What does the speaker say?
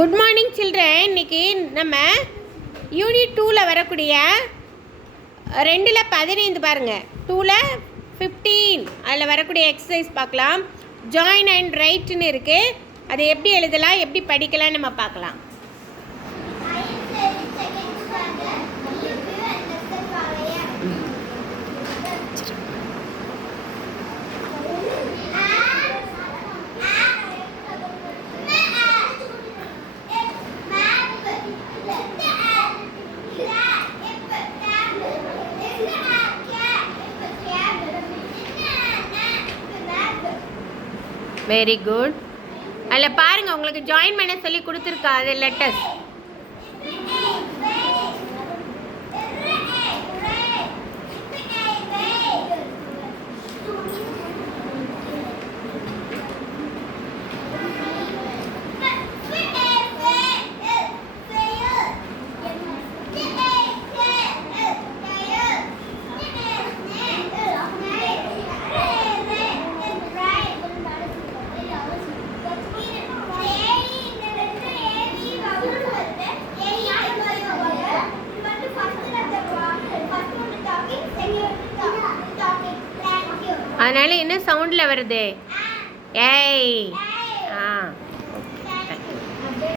Good morning children. இன்னைக்கு நம்ம யூனிட் 2ல் வரக்கூடிய 2ல் 15 பாருங்கள், 2ல் 15 அதில் வரக்கூடிய எக்ஸசைஸ் பார்க்கலாம். ஜாயின் அண்ட் ரைட்னு இருக்குது. அதை எப்படி எழுதலாம், எப்படி படிக்கலாம் நம்ம பார்க்கலாம். Very good. அதில் பாருங்கள், உங்களுக்கு ஜாயின் பண்ண சொல்லி கொடுத்துருக்கா அது லெட்டர்ஸ். அதனால என்ன சவுண்டில் வருது? ஏய்.